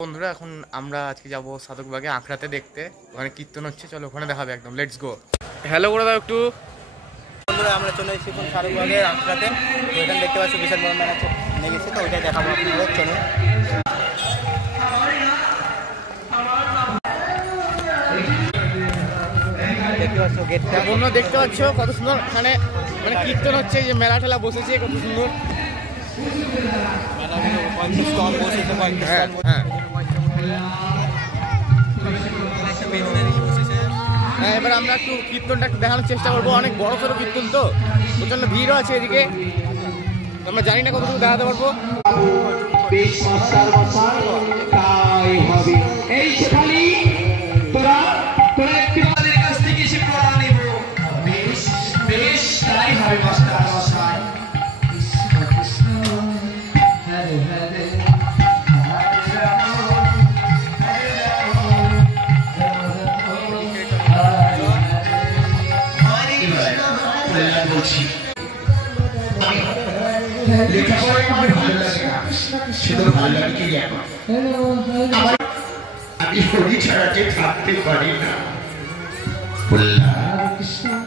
বন্ধুরা এখন আমরা আজকে যাব সাধকবাগে আখড়াতে দেখতে, ওখানে কীর্তন হচ্ছে। চলো ওখানে দেখাবে একদম, লেটস গো। হ্যালো করে দাও একটু। বন্ধুরা আমরা চলে এসেছি এখন সাধকবাগে আখড়াতে। তো এখানে দেখতে পাচ্ছি বিশাল বড় মেলা লেগেছে, তো ওইটাই দেখাবো আপনাদের। চলুন দেখতে পাচ্ছ গেটটা, বন্ধুরা দেখতে পাচ্ছ কত সুন্দর এখানে মানে কীর্তন হচ্ছে, যে মেলা ঠেলা বসেছে কত সুন্দর। স্টল বসেছে, হ্যাঁ হ্যাঁ হ্যাঁ, এবার আমরা একটু কীর্তনটা একটু দেখানোর চেষ্টা করবো। অনেক বড় সড়ো কীর্তন, তো প্রচন্ড ভিড়ও আছে এদিকে। আমরা জানি না কতটুকু দেখাতে পারবো।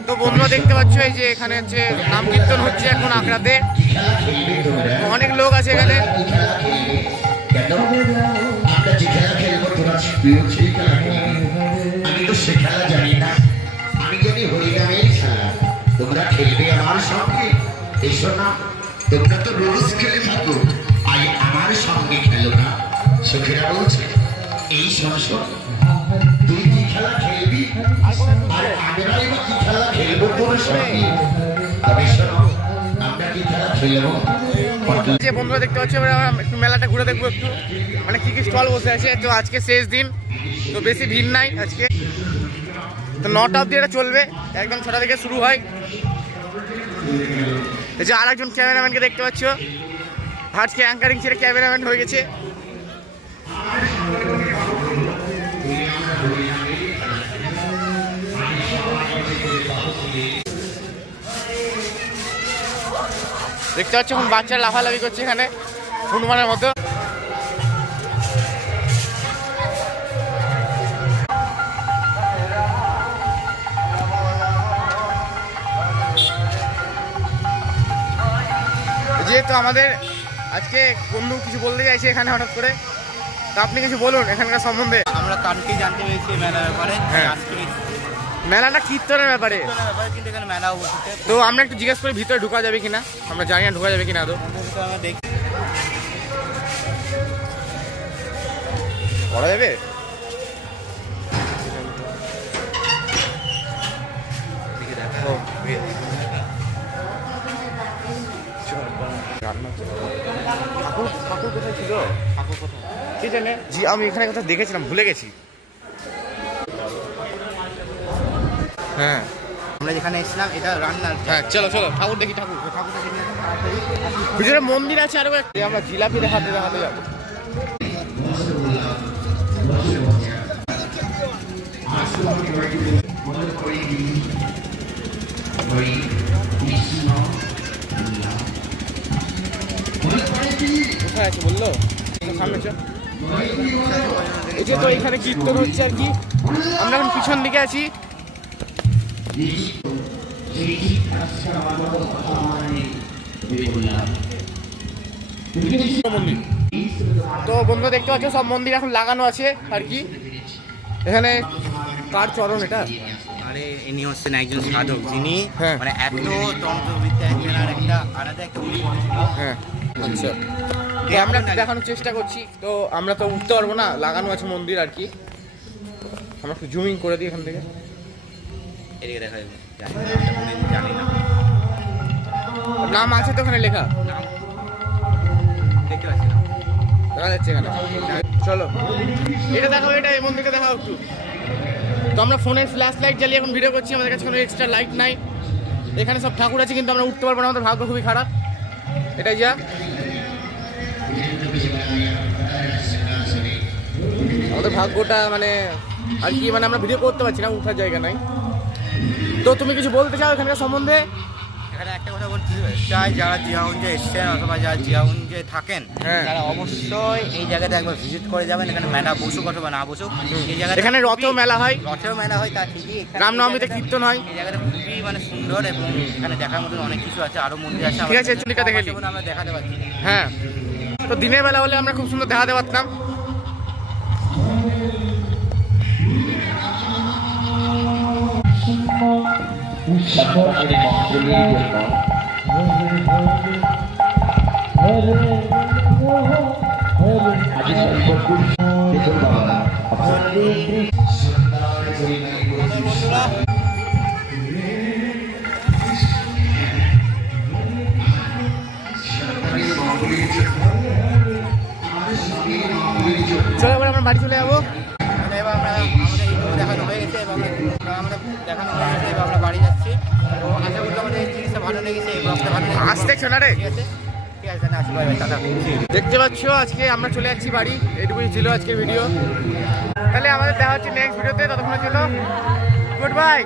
তো বন্ধুরা দেখতে পাচ্ছ এই যে এখানে হচ্ছে নাম কীর্তন হচ্ছে এখন আখড়াতে, অনেক লোক আছে এখানে। আমি তো সে খেলা জানি না, আমি জানি হরিনামের খেলা। তোমরা খেলবে আমার সঙ্গে, এসো না। তোমরা তো রোজ খেলে থাকো, আই আমার সঙ্গে খেলো না। সখীরা বলছে এই সংসদ তুই কি খেলা খেলবি, আর আমরাই বা কি খেলা খেলবো তোর সঙ্গে। তবে শোনো, আমরা কি খেলা খেলবো। যে বন্ধুরা দেখতে পাচ্ছ আমরা একটু মেলাটা ঘুরে দেখবো একটু, মানে কি কি স্টল বসে আছে। তো আজকে শেষ দিন, তো বেশি ভিড় নাই আজকে। তো 9টা অবধি এটা চলবে, একদম 6টা থেকে শুরু হয়। এই যে আর একজন ক্যামেরাম্যানকে দেখতে পাচ্ছ, আজকে অ্যাঙ্কারিং ছেড়ে ক্যামেরাম্যান হয়ে গেছে। দেখতে পাচ্ছ এখন বাচ্চারা লাফালাফি করছে এখানে হনুমানের মতো। যেহেতু আমাদের আজকে বন্ধু কিছু বলতে চাইছে এখানে হঠাৎ করে, তো আপনি কিছু বলুন এখানকার সম্বন্ধে। আমরা কালকেই জানতে পেরেছি মেলার ব্যাপারে। হ্যাঁ, আজকে মেলাটা কীর্তনের ব্যাপারে, কিন্তু এখানে মেলাও বসেছে। তো আমরা একটু জিজ্ঞেস করি ভিতরে ঢোকা যাবে কিনা। আমরা জানি না ঢোকা যাবে কিনা। তো আমরা দেখি করা যাবে। ঠাকুর কোথায় ছিল, ঠাকুর কোথায় কে জানে। জি আমি এখানে কোথাও দেখেছিলাম, ভুলে গেছি। হ্যাঁ আমরা যেখানে এসেছিলাম এটা রান্নার। হ্যাঁ চলো চলো ঠাকুর দেখি। ঠাকুর ভিতরে মন্দির আছে আরো একটা। আমরা জিলাপি দেখাতে দেখাতে যাবো। কোথায় আছে বললো, সামনে চল। এই যে তো এখানে কীর্তন হচ্ছে আর কি, আমরা এখন পিছন দিকে আছি। তো বন্ধু দেখতে পাচ্ছ সব মন্দির এখন লাগানো আছে আর কি। এখানে কার চরণ এটা? আরে ইনি হচ্ছেন একজন সাধক, যিনি হ্যাঁ মানে এত তন্ত্রবিদ্যায় জানার একটা আলাদা একটা হ্যাঁ আচ্ছা। তো আমরা দেখানোর চেষ্টা করছি, তো আমরা তো উঠতে পারবো না, লাগানো আছে মন্দির আর কি। আমরা একটু জুমিং করে দিই এখান থেকে। এদিকে দেখা যাবে, জানি না নাম আছে তো ওখানে লেখা, নাম দেখতে পাচ্ছি না, দেখা যাচ্ছে এখানে। চলো এটা দেখো, এটা এই মন্দিরটা দেখাও একটু। তো আমরা ফোনের ফ্ল্যাশ লাইট জ্বালিয়ে এখন ভিডিও করছি, আমাদের কাছে কোনো এক্সট্রা লাইট নাই। এখানে সব ঠাকুর আছে কিন্তু আমরা উঠতে পারবো না, আমাদের ভাগ্য খুবই খারাপ। এটাই যা, আমাদের ভাগ্যটা মানে আর কি, মানে আমরা ভিডিও করতে পারছি না, উঠার জায়গা নাই। তো তুমি কিছু বলতে চাও এখানকার সম্বন্ধে? এখানে একটা কথা বলতে চাই, যারা জিয়াগঞ্জে এসছেন অথবা যারা জিয়াগঞ্জে থাকেন হ্যাঁ। তারা অবশ্যই এই জায়গাতে একবার ভিজিট করে যাবেন। এখানে মেলা বসুক অথবা না বসুক, এই জায়গাটা এখানে রথও মেলা হয়, রথেও মেলা হয়, তার ঠিকই রামনবমীতে কীর্তন হয়। এই জায়গাটা খুবই মানে সুন্দর এবং এখানে দেখার মতন অনেক কিছু আছে, আরো মন্দির আছে। ঠিক আছে, চুনিকা দেখে নিই। আমরা দেখাতে পারছি। হ্যাঁ, তো দিনের বেলা হলে আমরা খুব সুন্দর দেখাতে পারতাম। সকলের মঙ্গলের জন্য আজ সর্বকুল দেখুন বাবা চলো এবার আমরা বাড়ি চলে যাবো। এবার আমরা আমাদের ইন্টারভিউ দেখানো হয়ে গেছে এবং আমরা দেখানো হয়ে গেছে, এবার আমরা বাড়ি যাচ্ছি। তো আশা করি আমাদের এই জিনিসটা ভালো লেগেছে, এই ব্লগটা ভালো লেগেছে। আসতে শোনা রে, ঠিক আছে, ঠিক আছে, তাহলে আসি, বাই বাই, টাটা। দেখতে পাচ্ছ আজকে আমরা চলে যাচ্ছি বাড়ি। এটুকুই ছিল আজকে ভিডিও, তাহলে আমাদের দেখা হচ্ছে নেক্সট ভিডিওতে। ততক্ষণের জন্য গুড বাই।